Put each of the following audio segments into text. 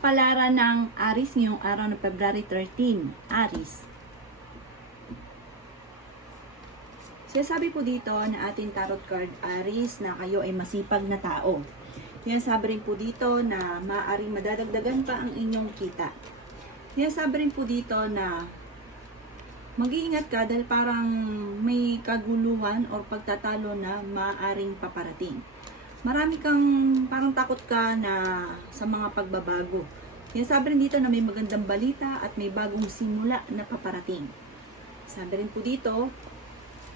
Kapalaran ng Aris ngayong araw ng February 13. Aris. Sinasabi po dito na ating tarot card Aris na kayo ay masipag na tao. Sinasabi rin po dito na maaaring madadagdagan pa ang inyong kita. Sinasabi rin po dito na mag-iingat ka dahil parang may kaguluhan o pagtatalo na maaaring paparating. Marami kang parang takot ka na sa mga pagbabago. Sinasabi rin dito na may magandang balita at may bagong simula na paparating. Sabi rin po dito,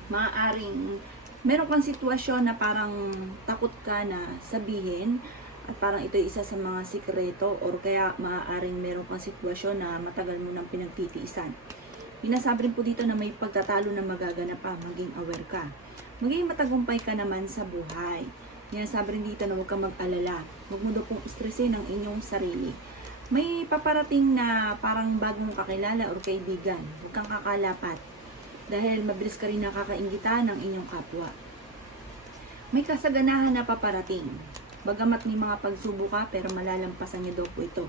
maaaring meron kang sitwasyon na parang takot ka na sabihin at parang ito ay isa sa mga sikreto or kaya maaaring meron kang sitwasyon na matagal mo nang pinagtitiisan. Pinasabi rin po dito na may pagtatalo na magaganap pa, maging aware ka. Maging matagumpay ka naman sa buhay. Pinasabi rin dito na huwag kang mag-alala. Huwag mo daw pong stressin ang inyong sarili. May paparating na parang bagong kakilala or kaibigan. Huwag kang kakalapat. Dahil mabilis ka rin nakakainggitan ng inyong kapwa. May kasaganahan na paparating. Bagamat may mga pagsubok ka, pero malalampasan niyo daw po ito.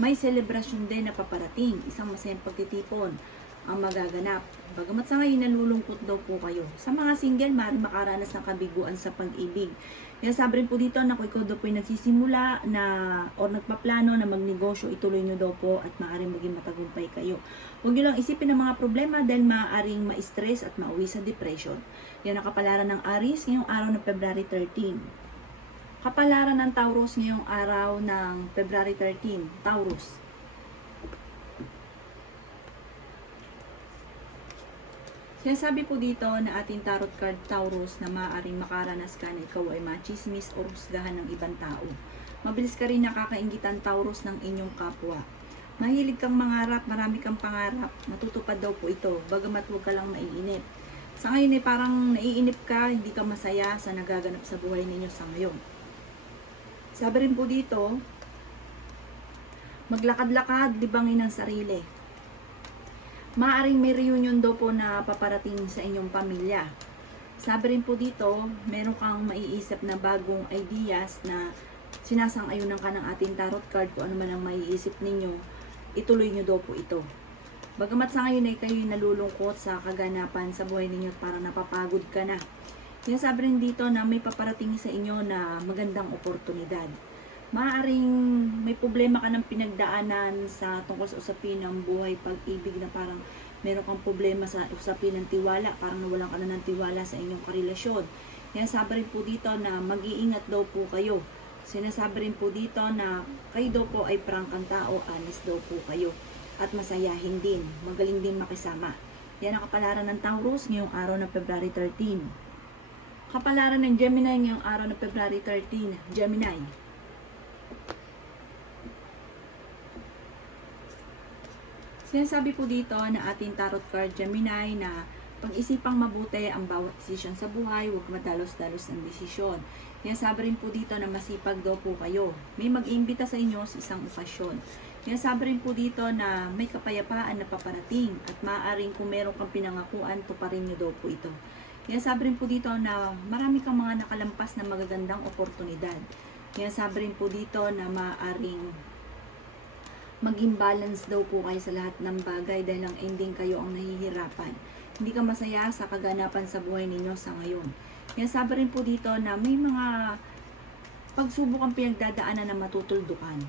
May selebrasyon din na paparating. Isang masayang pagtitipon ang magaganap. Bagamat sa ngayon nalulungkot daw po kayo. Sa mga single, maaaring makaranas ng kabiguan sa pag-ibig. Kaya sabi rin po dito na kung ikaw daw po ay nagsisimula na o nagpaplano na magnegosyo, ituloy nyo daw po at maaaring maging matagumpay kayo. Huwag nyo lang isipin ang mga problema dahil maaaring ma-stress at mauwi sa depression. Yan ang kapalaran ng Aries ngayong araw ng February 13. Kapalaran ng Taurus ngayong araw ng February 13. Taurus. Sinasabi po dito na ating tarot card Taurus na maaaring makaranas ka na ikaw ay machismis o husgahan ng ibang tao. Mabilis ka rin nakakainggitan Taurus ng inyong kapwa. Mahilig kang mangarap, marami kang pangarap, matutupad daw po ito, bagamat huwag ka lang maiinip. Sa ngayon ay parang naiinip ka, hindi ka masaya sa nagaganap sa buhay ninyo sa ngayon. Sabi rin po dito, maglakad-lakad, libangin ang sarili. Maaring may reunion daw po na paparating sa inyong pamilya. Sabi rin po dito, meron kang maiisip na bagong ideas na sinasang-ayunan ka ng ating tarot card kung ano man ang maiisip ninyo, ituloy nyo daw po ito. Bagamat sa ngayon ay kayo'y nalulungkot sa kaganapan sa buhay ninyo at parang napapagod ka na. Sinasabi rin dito na may paparating sa inyo na magandang oportunidad. Maaaring may problema ka ng pinagdaanan sa tungkol sa usapin ng buhay, pag-ibig na parang meron kang problema sa usapin ng tiwala, parang nawalan ka na ng tiwala sa inyong karelasyon. Sinasabi rin po dito na mag-iingat daw po kayo. Sinasabi rin po dito na kayo daw po ay prangkang tao, honest daw po kayo. At masayahin din, magaling din makisama. Yan ang kapalaran ng Taurus ngayong araw ng February 13. Kapalaran ng Gemini ngayong araw ng February 13. Gemini. Sinasabi po dito na ating tarot card Gemini na pag-isipang mabuti ang bawat desisyon sa buhay, huwag madalos-dalos ng desisyon. Sinasabi rin po dito na masipag daw po kayo. May mag-iimbita sa inyo sa isang okasyon. Sinasabi rin po dito na may kapayapaan na paparating at maaaring kung meron kang pinangakuan, tuparin nyo daw po ito. Sinasabi rin po dito na marami kang mga nakalampas na magagandang oportunidad. Sinasabi rin po dito na maaaring maging balance daw po kayo sa lahat ng bagay dahil ang ending kayo ang nahihirapan. Hindi ka masaya sa kaganapan sa buhay ninyo sa ngayon. Kaya sabi rin po dito na may mga pagsubok ang pinagdadaanan na matutuldukan.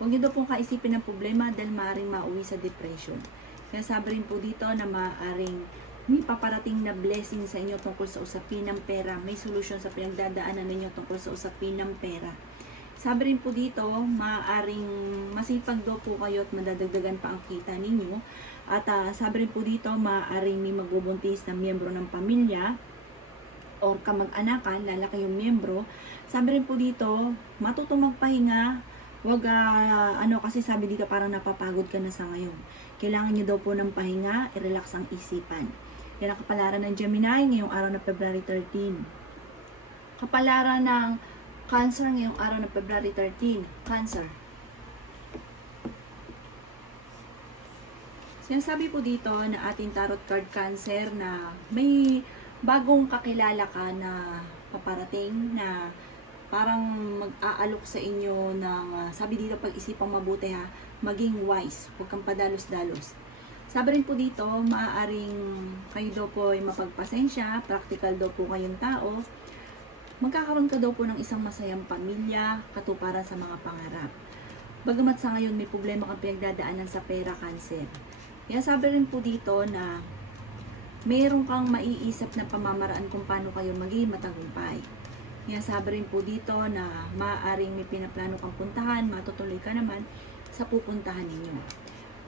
Huwag niyo daw pong kaisipin ng problema dahil maaaring mauwi sa depression. Kaya sabi rin po dito na maaaring may paparating na blessing sa inyo tungkol sa usapin ng pera. May solusyon sa pinagdadaanan ninyo tungkol sa usapin ng pera. Sabi rin po dito, maaaring masipag daw po kayo at madadagdagan pa ang kita ninyo. At sabi rin po dito, maaaring may magbubuntis na miyembro ng pamilya or kamag-anakan, lalaki yung miyembro. Sabi rin po dito, matutong magpahinga. Wag, kasi sabi dito parang napapagod ka na sa ngayon. Kailangan nyo daw po ng pahinga, i-relax ang isipan. Yan ang kapalaran ng Gemini ngayong araw ng February 13. Kapalaran ng Cancer ngayong araw ng February 13. Cancer. Sinasabi po dito na ating tarot card Cancer na may bagong kakilala ka na paparating na parang mag-aalok sa inyo ng, sabi dito, pag-isipang mabuti ha, maging wise, huwag kang padalos-dalos. Sabi rin po dito, maaaring kayo daw po ay mapagpasensya, practical daw po kayong tao, magkakaroon ka daw po ng isang masayang pamilya, katuparan sa mga pangarap. Bagamat sa ngayon may problema kang pinagdadaanan sa pera, cancer. Kaya sabi rin po dito na mayroon kang maiisip na pamamaraan kung paano kayo maging matagumpay. Kaya sabi rin po dito na maaaring may pinaplano kang puntahan, matutuloy ka naman sa pupuntahan ninyo.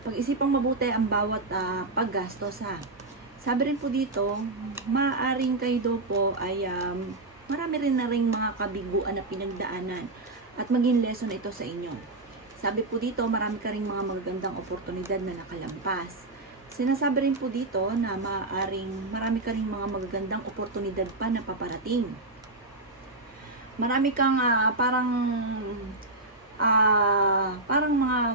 Pag-isipang mabuti ang bawat paggastos ha. Sabi rin po dito, maaaring kayo daw po ay marami rin na ring mga kabiguan na pinagdaanan at maging lesson ito sa inyo. Sabi po dito, marami ka ring mga magagandang oportunidad na nakalampas. Sinasabi rin po dito na maaaring marami ka ring mga magagandang oportunidad pa na paparating. Marami kang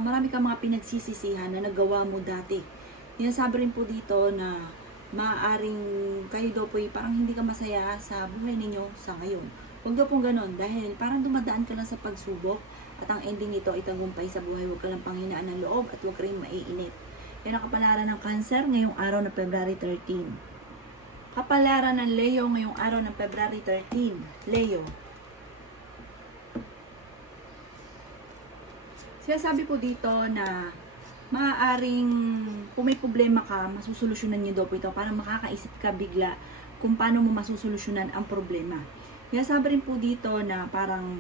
marami kang mga pinagsisisihan na nagawa mo dati. Sinasabi rin po dito na maaaring kayo daw po parang hindi ka masaya sa buhay ninyo sa ngayon. Huwag daw pong ganon dahil parang dumadaan ka lang sa pagsubok at ang ending nito ay tagumpay sa buhay. Huwag ka lang panghinaan ng loob at huwag ka rin maiinip. Yan ang kapalaran ng Cancer ngayong araw ng February 13. Kapalaran ng Leo ngayong araw ng February 13. Leo. Sinasabi po dito na maaaring kung may problema ka, masusolusyonan niyo daw po ito para makakaisip ka bigla kung paano mo masusolusyonan ang problema. Sinasabi rin po dito na parang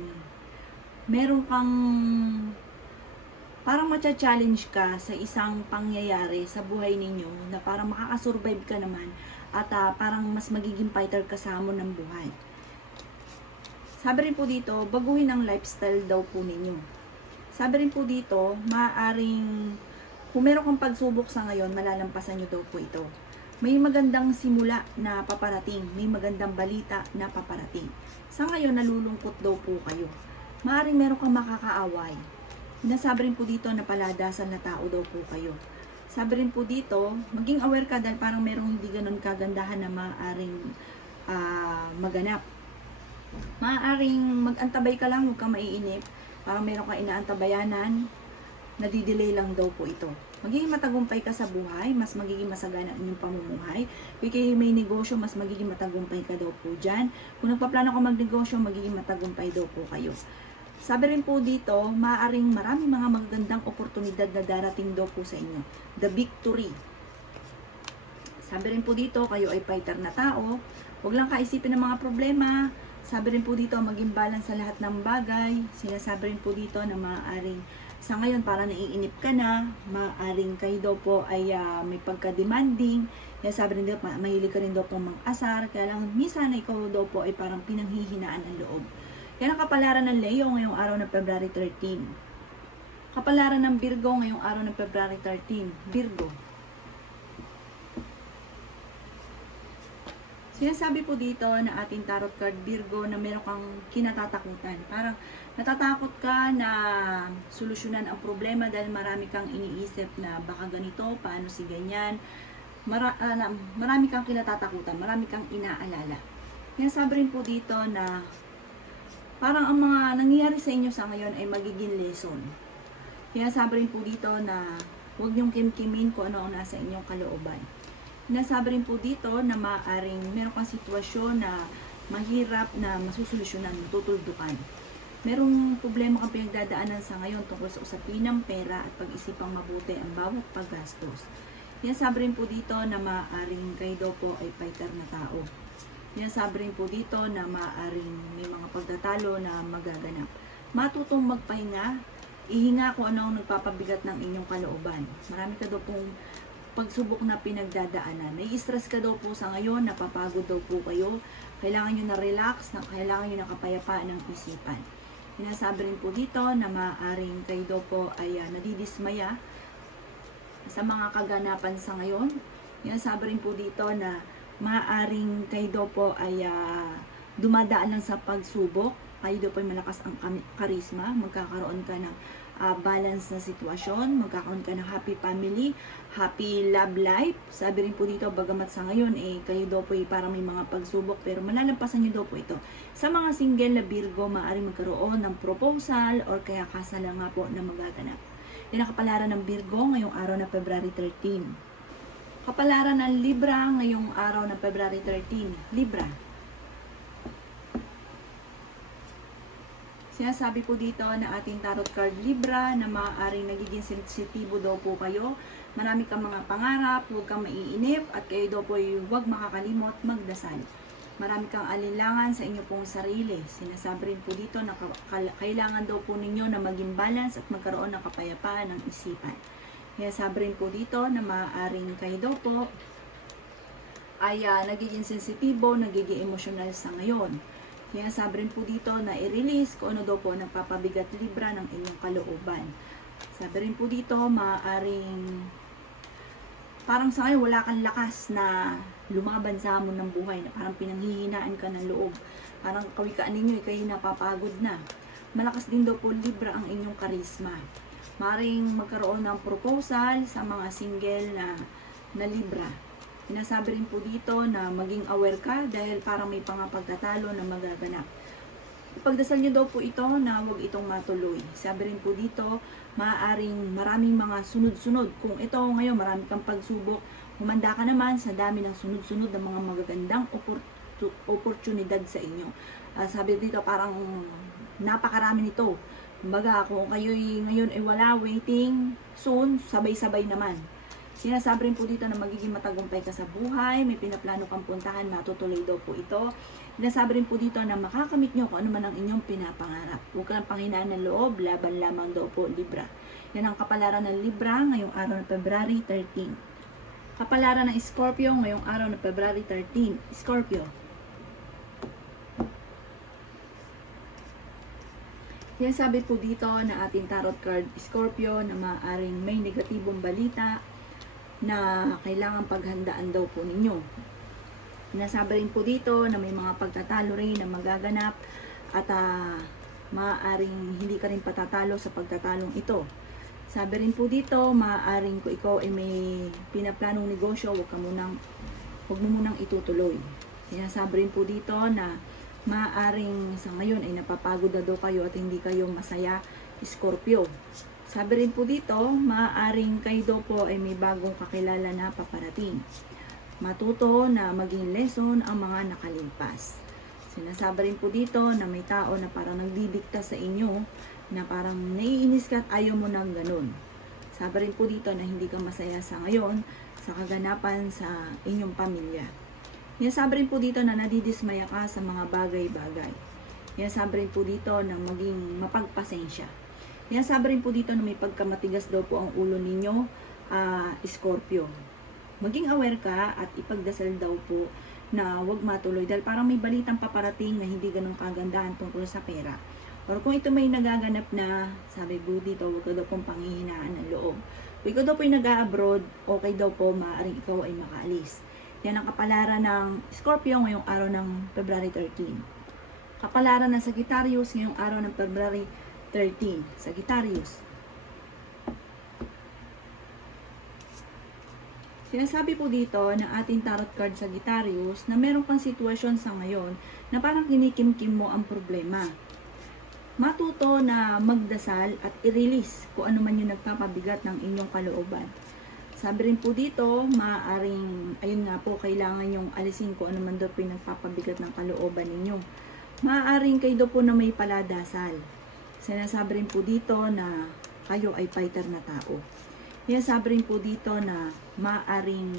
meron kang parang matcha-challenge ka sa isang pangyayari sa buhay ninyo na parang makakasurvive ka naman at parang mas magiging fighter ka sa hamon ng buhay. Sabi rin po dito, baguhin ang lifestyle daw po ninyo. Sabi rin po dito, maaaring kung meron kang pagsubok sa ngayon, malalampasan nyo daw po ito. May magandang simula na paparating, may magandang balita na paparating. Sa ngayon, nalulungkot daw po kayo. Maaaring meron kang makakaaway. Sinasabi rin po dito na paladasan na tao daw po kayo. Sabi rin po dito, maging aware ka dahil parang merong hindi ganun kagandahan na maaaring maganap. Maaaring mag-antabay ka lang, huwag kang maiinip. Parang meron kang inaantabayanan, nadidelay lang daw po ito. Magiging matagumpay ka sa buhay, mas magiging masagana ang inyong pamumuhay. Kung kayo may negosyo, mas magiging matagumpay ka daw po dyan. Kung nagpaplano ka magnegosyo, magiging matagumpay daw po kayo. Sabi rin po dito, maaaring maraming mga magandang oportunidad na darating daw po sa inyo. The victory. Sabi rin po dito, kayo ay fighter na tao. Huwag lang kaisipin ng mga problema. Sabi rin po dito, maging balance sa lahat ng bagay. Sinasabi rin po dito na maaaring sa ngayon para naiinip ka na, maaaring kayo daw po ay may pagka-demanding. Sabi rin dito, mahilig ka rin daw po mag-asar. Kaya lang, minsan ikaw daw po ay parang pinanghihinaan ang loob. Yan ang kapalaran ng Leo ngayong araw ng February 13. Kapalaran ng Virgo ngayong araw ng February 13. Virgo. Sinasabi po dito na ating tarot card Virgo na meron kang kinatatakutan. Parang natatakot ka na solusyonan ang problema dahil marami kang iniisip na baka ganito, paano si ganyan. Marami kang kinatatakutan, marami kang inaalala. Sinasabi rin po dito na parang ang mga nangyayari sa inyo sa ngayon ay magiging lesson. Sinasabi rin po dito na huwag niyong kimkimin kung ano ang nasa inyong kalooban. Sinasabi rin po dito na maaaring meron kang sitwasyon na mahirap na masusolusyonan, matutuldukan. Merong problema kang pinagdadaanan sa ngayon tungkol sa usapin ng pera at pag-isipang mabuti ang bawat paggastos. Sinasabi rin po dito na maaaring kayo daw po ay fighter na tao. Sinasabi rin po dito na maaaring may mga pagtatalo na magaganap. Matutong magpahinga, ihinga kung ano ang nagpapabigat ng inyong kalooban. Marami ka daw pong pagsubok na pinagdadaanan. Nai-stress ka daw po sa ngayon, napapagod daw po kayo. Kailangan nyo na relax, kailangan nyo na kapayapaan ng isipan. Sinasabi rin po dito na maaaring kayo daw po ay nadidismaya sa mga kaganapan sa ngayon. Sinasabi rin po dito na maaaring kayo daw po ay dumadaan lang sa pagsubok. Kayo daw po ay malakas ang karisma. Magkakaroon ka ng balance na sitwasyon, magkakaroon ka ng happy family, happy love life. Sabi rin po dito, bagamat sa ngayon, kayo daw po parang may mga pagsubok, pero malalampasan nyo daw po ito. Sa mga single na Virgo, maaaring magkaroon ng proposal or kaya kasalan nga po na magaganap. Yan ang kapalaran ng Virgo ngayong araw na February 13. Kapalaran ng Libra ngayong araw na February 13. Libra. Sinasabi po dito na ating tarot card Libra na maaaring nagiging sensitibo daw po kayo. Marami kang mga pangarap, huwag kang maiinip at kayo daw po huwag makakalimot magdasal. Marami kang alinlangan sa inyo pong sarili. Sinasabi rin po dito na kailangan daw po ninyo na maging balance at magkaroon ng kapayapaan ng isipan. Kaya sabi rin po dito na maaaring kayo daw po ay nagiging sensitibo, nagiging emosyonal sa ngayon. Kaya sabi rin po dito na i-release kung ano daw po nagpapabigat Libra ng inyong kalooban. Sabi rin po dito, maaaring parang sa ngayon wala kang lakas na lumaban sa hamon ng buhay, na parang pinanghihinaan ka ng loob. Parang kawikaan ninyo, kayo napapagod na. Malakas din daw po Libra ang inyong karisma. Maaaring magkaroon ng proposal sa mga single na Libra. Sinasabi rin po dito na maging aware ka dahil parang may pagkatalo na magaganap. Ipagdasal nyo daw po ito na huwag itong matuloy. Sabi rin po dito, maaaring maraming mga sunod-sunod. Kung ito ngayon marami kang pagsubok, humanda ka naman sa dami ng sunod-sunod ng mga magagandang oportunidad sa inyo. Sabi dito parang napakarami nito. Kumbaga kung kayo'y ngayon ay wala, waiting, soon, sabay-sabay naman. Sinasabi rin po dito na magiging matagumpay ka sa buhay, may pinaplano kang puntahan, matutuloy daw po ito. Sinasabi rin po dito na makakamit nyo kung ano man ang inyong pinapangarap. Huwag kang panghinaan ng loob, laban lamang daw po Libra. Yan ang kapalaran ng Libra ngayong araw ng February 13. Kapalaran ng Scorpio ngayong araw ng February 13. Scorpio. Yan sabi po dito na ating tarot card Scorpio na maaaring may negatibong balita na kailangan paghandaan daw po ninyo. Nasabi rin po dito na may mga pagtatalo rin na magaganap at maaaring hindi ka rin patatalo sa pagtatalong ito. Sabi rin po dito, maaaring kung ikaw ay may pinaplanong negosyo, huwag mo munang itutuloy. Sinasabi rin po dito na maaaring sa ngayon ay napapagod na daw kayo at hindi kayo masaya, Scorpio. Sabi rin po dito, maaaring kayo daw po ay may bagong kakilala na paparating. Matuto na maging lesson ang mga nakalipas. Sinasabi rin po dito na may tao na parang nagdidikta sa inyo, na parang naiinis ka at ayaw mo nang ganun. Sabi rin po dito na hindi ka masaya sa ngayon sa kaganapan sa inyong pamilya. Sabi rin po dito na nadidismaya ka sa mga bagay-bagay. Sabi rin po dito na maging mapagpasensya. Sabi rin po dito na may pagkamatigas daw po ang ulo ninyo, Scorpio. Maging aware ka at ipagdasal daw po na huwag matuloy dahil parang may balitang paparating na hindi ganun kagandahan tungkol sa pera. Or kung ito may nagaganap na, sabi po dito, huwag ka daw pong panghihinaan ng loob. Kung ikaw daw po ay nag-a-abroad, okay daw po maaaring ikaw ay makaalis. Yan ang kapalaran ng Scorpio ngayong araw ng February 13. Kapalaran ng Sagittarius ngayong araw ng February 13. Sagittarius. Sinasabi po dito ng ating tarot card Sagittarius na meron kang sitwasyon sa ngayon na parang kinikimkim mo ang problema. Matuto na magdasal at i-release kung ano man yung nagpapabigat ng inyong kalooban. Sabi rin po dito, maaaring, ayun nga po, kailangan yung alisin kung ano man daw po yung nagpapabigat ng kalooban ninyo. Maaaring kayo daw po na may paladasal. Sinasabi rin po dito na kayo ay fighter na tao. Sinasabi rin po dito na maaaring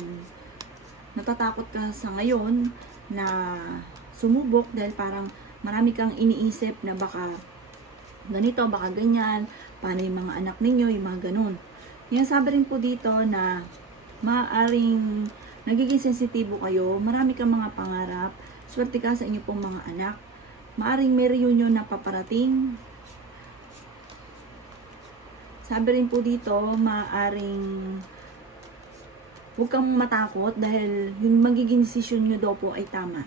natatakot ka sa ngayon na sumubok dahil parang marami kang iniisip na baka ganito, baka ganyan, paano yung mga anak ninyo, yung mga ganun. Sinasabi rin po dito na maaaring nagiging sensitibo kayo, marami kang mga pangarap, swerte ka sa inyo pong mga anak, maaaring may reunion na paparating. Sabi rin po dito, maaaring huwag kang matakot dahil yung magiging desisyon nyo daw po ay tama.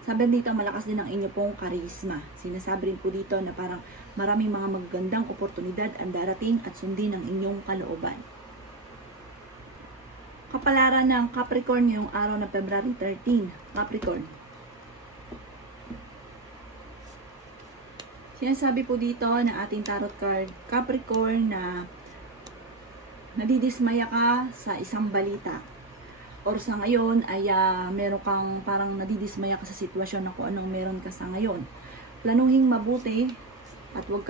Sabi dito, malakas din ang inyo pong karisma. Sinasabi rin po dito na parang maraming mga magagandang oportunidad ang darating at sundin ang inyong kalooban. Kapalaran ng Capricorn ngayong araw na February 13. Capricorn. Sinasabi po dito na ating tarot card, Capricorn, na nadidismaya ka sa isang balita. Or sa ngayon ay meron kang parang nadidismaya ka sa sitwasyon na kung anong meron ka sa ngayon. Planuhin mabuti at huwag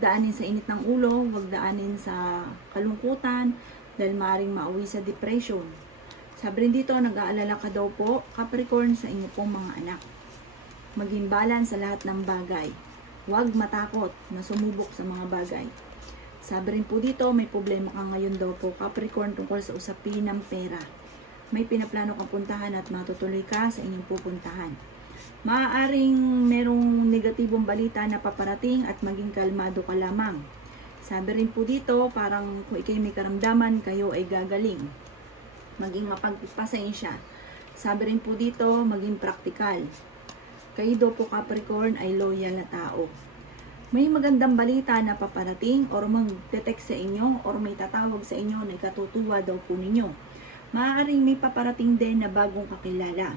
daanin sa init ng ulo, huwag daanin sa kalungkutan dahil maaaring mauwi sa depression. Sabi rin dito, nag-aalala ka daw po, Capricorn, sa inyo pong mga anak. Maging balance sa lahat ng bagay. Huwag matakot na sumubok sa mga bagay. Sabi rin po dito, may problema ka ngayon daw po, Capricorn, tungkol sa usapin ng pera. May pinaplano kang puntahan at matutuloy ka sa inyong pupuntahan. Maaaring merong negatibong balita na paparating at maging kalmado ka lamang. Sabi rin po dito, parang kung ikay may karamdaman, kayo ay gagaling. Maging mapagpasensya. Sabi rin po dito, maging praktikal. Kayo daw po, Capricorn, ay loyal na tao. May magandang balita na paparating or mag-text sa inyo or may tatawag sa inyo na ikatutuwa daw po ninyo. Maaaring may paparating din na bagong kakilala.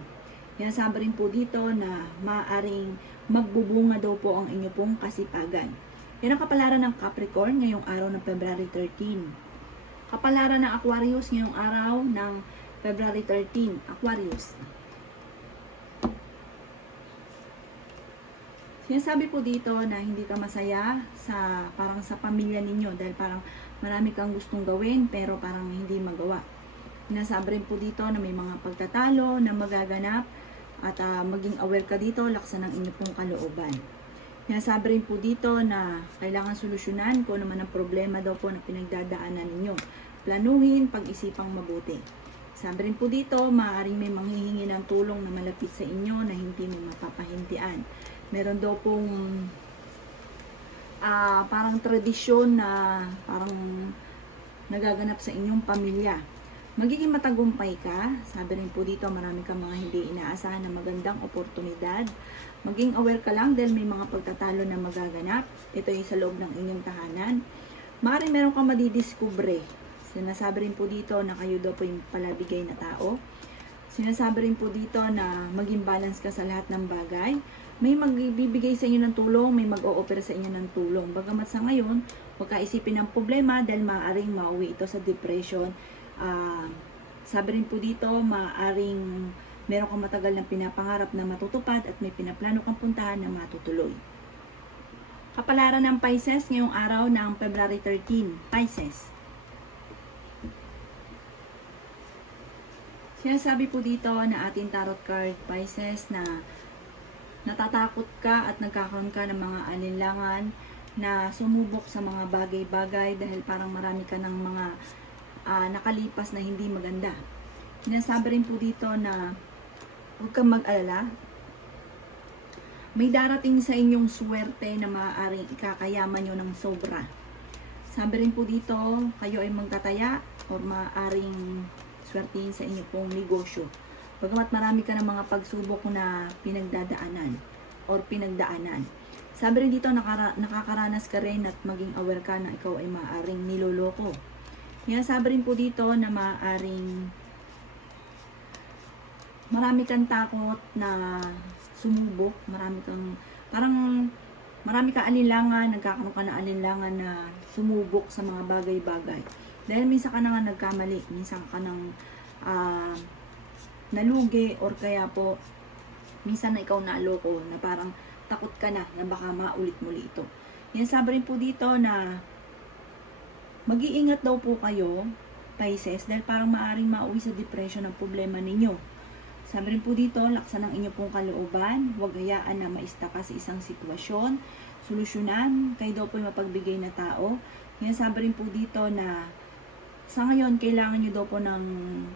Yan, sabi rin po dito na maaaring magbubunga daw po ang inyo pong kasipagan. Yan ang kapalaran ng Capricorn ngayong araw ng February 13. Kapalaran ng Aquarius ngayong araw ng February 13. Aquarius. Sinasabi po dito na hindi ka masaya sa parang sa pamilya ninyo dahil parang marami kang gustong gawin pero parang hindi magawa. Sinasabi rin po dito na may mga pagtatalo na magaganap at maging aware ka dito, laksan ng inyo pong kalooban. Sinasabi rin po dito na kailangan solusyonan kung naman ang problema daw po na pinagdadaanan ninyo. Planuhin, pag-isipang mabuti. Sabi rin po dito, maaaring may manghihingi ng tulong na malapit sa inyo na hindi mo mapapahintian. Meron daw pong parang tradisyon na parang nagaganap sa inyong pamilya. Magiging matagumpay ka. Sabi rin po dito, marami kang mga hindi inaasahan na magandang oportunidad. Maging aware ka lang dahil may mga pagtatalo na magaganap. Ito ay sa loob ng inyong tahanan. Maaaring meron kang madidiskubre. Sinasabi rin po dito na kayo daw po yung palabigay na tao. Sinasabi rin po dito na maging balance ka sa lahat ng bagay. May magbibigay sa inyo ng tulong, may mag-o-offer sa inyo ng tulong. Bagamat sa ngayon, huwag ka isipin ng problema dahil maaaring mauwi ito sa depression. Sabi rin po dito, maaaring meron kang matagal na pinapangarap na matutupad at may pinaplano kang puntahan na matutuloy. Kapalaran ng Pisces ngayong araw ng February 13. Pisces. Sinasabi po dito na ating tarot card, Pisces, na natatakot ka at nagkakaroon ka ng mga alinlangan na sumubok sa mga bagay-bagay dahil parang marami ka ng mga nakalipas na hindi maganda. Sinasabi rin po dito na huwag kang mag-alala. May darating sa inyong swerte na maaaring ikakayaman nyo ng sobra. Sabi rin po dito, kayo ay magtataya o maaaring swertihin sa inyo pong negosyo. Bagamat marami ka ng mga pagsubok na pinagdadaanan or pinagdaanan. Sabi rin dito, nakakaranas ka rin at maging aware ka na ikaw ay maaaring niloloko. Yan, sabi rin po dito na maaaring marami kang takot na sumubok, marami kang alinlangan, nagkakaroon ka na alinlangan na sumubok sa mga bagay-bagay. Dahil minsan ka na nga nagkamali, minsan ka nang nalugi or kaya po minsan na ikaw naloko na parang takot ka na baka maulit muli ito. Yan, sabi rin po dito na mag-iingat daw po kayo, Pisces, dahil parang maaaring mauwi sa depression ang problema ninyo. Sabi rin po dito, laksan ang inyo pong kalooban, huwag hayaan na maista ka sa isang sitwasyon, solusyonan, kayo daw po yung mapagbigay na tao. Yan, sabi rin po dito na sa ngayon, kailangan nyo daw po ng,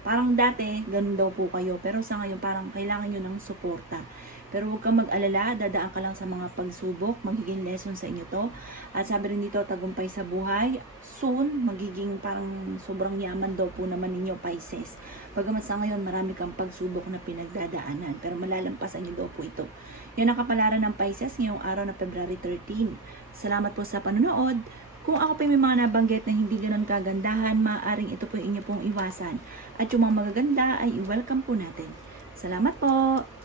parang dati, ganun daw po kayo, pero sa ngayon, parang kailangan nyo ng suporta. Pero huwag kang mag-alala, dadaan ka lang sa mga pagsubok, magiging lesson sa inyo to. At sabi rin dito, tagumpay sa buhay, soon, magiging parang sobrang yaman daw po naman ninyo, Pisces. Bagamat sa ngayon, marami kang pagsubok na pinagdadaanan, pero malalampasan niyo daw po ito. Yan ang kapalaran ng Pisces ngayong araw na February 13. Salamat po sa panonood. Kung ako pa may mga nabanggit na hindi ganun kagandahan, maaaring ito po inyo pong iwasan. At yung mga magaganda ay i-welcome po natin. Salamat po!